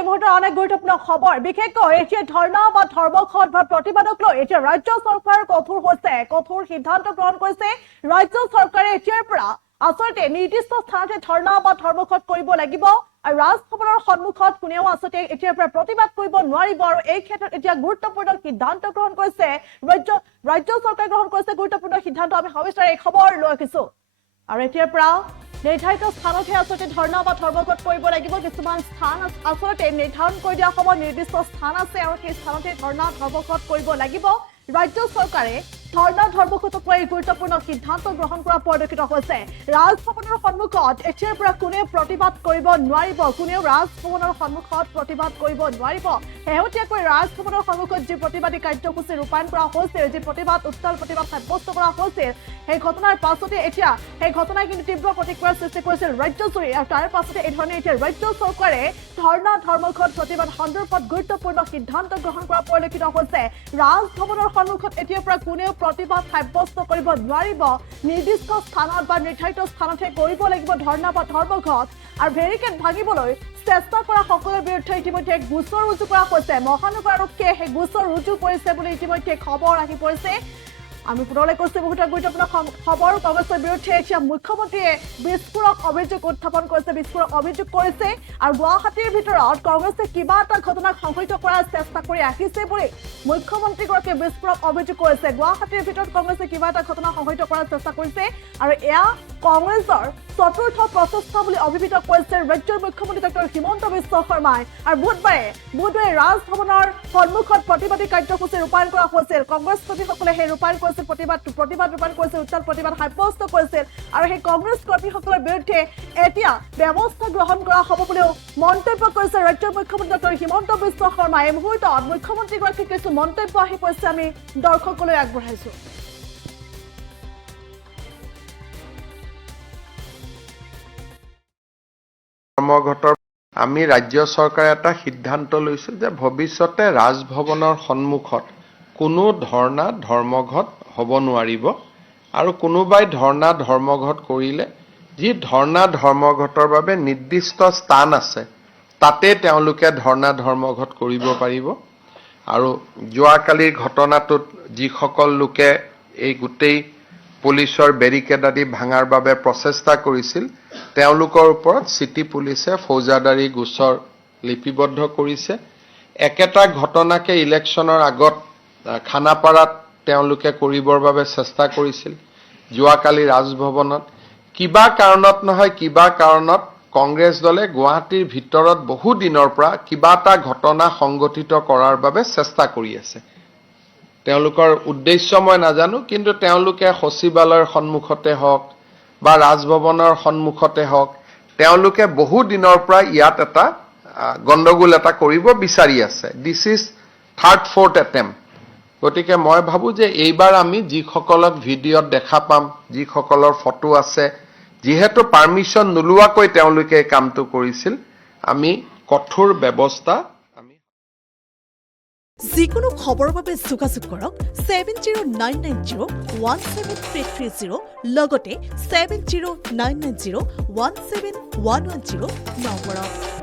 এই মুহূৰ্তৰ অনেক গুৰুত্বপূৰ্ণ খবৰ বিশেষকৈ এতিয়া ধৰ্ণা বা ধৰ্মঘট বা প্ৰতিবাদক লৈ এতিয়া ৰাজ্য চৰকাৰ কঠোৰ সিদ্ধান্ত গ্ৰহণ কৰিছে ৰাজ্য চৰকাৰে এতিয়াৰ পৰা আচলতে নিৰ্দিষ্ট স্থানতে ধৰ্ণা বা ধৰ্মঘট কৰিব লাগিব আৰু ৰাজভৱনৰ সন্মুখত কোনেও আচলতে এতিয়াৰ পৰা প্ৰতিবাদ কৰিব নোৱাৰিব আৰু এই ক্ষেত্ৰত এতিয়া গুৰুত্বপূৰ্ণ সিদ্ধান্ত গ্ৰহণ কৰিছে ৰাজ্য চৰকাৰে গ্ৰহণ কৰিছে গুৰুত্বপূৰ্ণ সিদ্ধান্ত আমি সবিস্তাৰে এই খবৰ লৈ আহিছো আৰু এতিয়াৰ পৰা নিৰ্ধাৰিত স্থানতহে আচলতে ধৰ্ণা বা ধৰ্মঘট কৰিব লাগিব কিছুমান স্থান আচলতে নিৰ্ধাৰণ কৰি দিয়া হ'ব নিৰ্দিষ্ট স্থান আছে আৰু সেই স্থানতে ধৰ্ণা ধৰ্মঘট কৰিব লাগিব ৰাজ্য চৰকাৰে ধৰ্ণা ধৰ্মঘটক লৈ গুৰুত্বপূৰ্ণ সিদ্ধান্ত গ্ৰহণ কৰা পৰিলক্ষিত হৈছে ৰাজভৱনৰ সন্মুখত এতিয়াৰ পৰা কোনেও প্ৰতিবাদ কৰিব নোৱাৰিব কোনেও ৰাজভৱনৰ সন্মুখত প্ৰতিবাদ কৰিব নোৱাৰিব শেহতীয়াকৈ ৰাজভৱনৰ সন্মুখত যি প্ৰতিবাদী কাৰ্যসূচী ৰূপায়ণ কৰা হৈছিল যি প্ৰতিবাদ উত্তাল প্ৰতিবাদ সাব্যস্ত কৰা হৈছিল সেই ঘটনাৰ পাছতে এতিয়া সেই ঘটনাই কিন্তু তীব্ৰ প্ৰতিক্ৰিয়াৰ সৃষ্টি কৰিছিল ৰাজ্যজুৰি আৰু তাৰ পাছতে এই ধৰণে এতিয়া ৰাজ্য চৰকাৰে ধৰ্ণা ধৰ্মঘট প্ৰতিবাদ সন্দৰ্ভত গুৰুত্বপূৰ্ণ সিদ্ধান্ত গ্ৰহণ কৰা পৰিলক্ষিত হৈছে ৰাজভৱনৰ সন্মুখত এতিয়াৰ পৰা কোনেও প্ৰতিবাদ সাব্যস্ত কৰিব নোৱাৰিব নিৰ্দিষ্ট স্থানত বা নিৰ্ধাৰিত স্থানতহে কৰিব লাগিব ধৰ্ণা বা ধৰ্মঘট আৰু বেৰিকেড ভাঙিবলৈ চেষ্টা কৰা সকলৰ বিৰুদ্ধে ইতিমধ্যে গোচৰ ৰুজু কৰা হৈছে মহানগৰ আৰক্ষীয়ে সেই গোচৰ ৰুজু কৰিছে বুলি ইতিমধ্যে খবৰ আহি পৰিছে আমি পুনৰলৈ কৈছো বহুত গুৰুত্বপূৰ্ণ খবৰ কংগ্ৰেছৰ বিৰুদ্ধে এতিয়া মুখ্যমন্ত্ৰীয়ে বিস্ফোৰক অভিযোগ উত্থাপন কৰিছে বিস্ফোৰক অভিযোগ কৰিছে আৰু গুৱাহাটীৰ ভিতৰত কংগ্ৰেছে কিবা এটা ঘটনাক সংঘটিত কৰাৰ চেষ্টা কৰি আহিছে বুলি মুখ্যমন্ত্ৰীগৰাকীয়ে বিস্ফোৰক অভিযোগ কৰিছে গুৱাহাটীৰ ভিতৰত কংগ্ৰেছে কিবা এটা ঘটনা সংঘটিত কৰাৰ চেষ্টা কৰিছে আৰু এয়া কংগ্ৰেছৰ চতুৰ্থ প্ৰচেষ্টা বুলি অভিহিত কৰিছে ৰাজ্যৰ মুখ্যমন্ত্ৰী ডক্টৰ হিমন্ত বিশ্ব শৰ্মাই আৰু বুধবাৰে ৰাজভৱনৰ সন্মুখত প্ৰতিবাদী কাৰ্যসূচী ৰূপায়ণ কৰা হৈছিল কংগ্ৰেছ কৰ্মীসকলে সেই ৰূপায়ণ কৰিছিল প্ৰতিবাদ ৰূপায়ণ কৰিছিল উত্তাল প্ৰতিবাদ সাব্যস্ত কৰিছিল আৰু সেই কংগ্ৰেছ কৰ্মীসকলৰ বিৰুদ্ধে এতিয়া ব্যৱস্থা গ্ৰহণ কৰা হ'ব বুলিও মন্তব্য কৰিছে ৰাজ্যৰ মুখ্যমন্ত্ৰী ডক্টৰ হিমন্ত বিশ্ব শৰ্মাই এই মুহূৰ্তত মুখ্যমন্ত্ৰীগৰাকীৰ কিছু মন্তব্য আহি পৰিছে আমি দৰ্শকলৈ আগবঢ়াইছো ধৰ্মঘটৰ আমি ৰাজ্য চৰকাৰে এটা সিদ্ধান্ত লৈছো যে ভৱিষ্যতে ৰাজভৱনৰ সন্মুখত কোনো ধৰ্ণা ধৰ্মঘট হ'ব নোৱাৰিব আৰু কোনোবাই ধৰ্ণা ধৰ্মঘট কৰিলে যি ধৰ্ণা ধৰ্মঘটৰ বাবে নিৰ্দিষ্ট স্থান আছে তাতে তেওঁলোকে ধৰ্ণা ধৰ্মঘট কৰিব পাৰিব আৰু যোৱাকালিৰ ঘটনাটোত যিসকল লোকে এই গোটেই পুলিচৰ বেৰিকেড আদি ভাঙাৰ বাবে প্ৰচেষ্টা কৰিছিল তেওঁলোকৰ ওপৰত সিটি পুলিচে ফৌজদাৰী গোচৰ লিপিবদ্ধ কৰিছে একেটা ঘটনাকে ইলেকশ্যনৰ আগত খানাপাৰাত তেওঁলোকে কৰিবৰ বাবে চেষ্টা কৰিছিল যোৱাকালি ৰাজভৱনত কিবা কাৰণত নহয় কিবা কাৰণত কংগ্ৰেছ দলে গুৱাহাটীৰ ভিতৰত বহু দিনৰ পৰা কিবা এটা ঘটনা সংগঠিত কৰাৰ বাবে চেষ্টা কৰি আছে তেওঁলোকৰ উদ্দেশ্য মই নাজানো কিন্তু তেওঁলোকে সচিবালয়ৰ সন্মুখতে হওক বা ৰাজভৱনৰ সন্মুখতে হওক তেওঁলোকে বহু দিনৰ পৰা ইয়াত এটা গণ্ডগোল এটা কৰিব বিচাৰি আছে this is third fourth attempt গতিকে মই ভাবো যে এইবাৰ আমি যিসকলক ভিডিঅ'ত দেখা পাম যিসকলৰ ফটো আছে যিহেতু পাৰমিশন নোলোৱাকৈ তেওঁলোকে কামটো কৰিছিল আমি কঠোৰ ব্যৱস্থা যিকোনো খবৰৰ বাবে যোগাযোগ কৰক 7099017330 লগতে 7099017110 নম্বৰত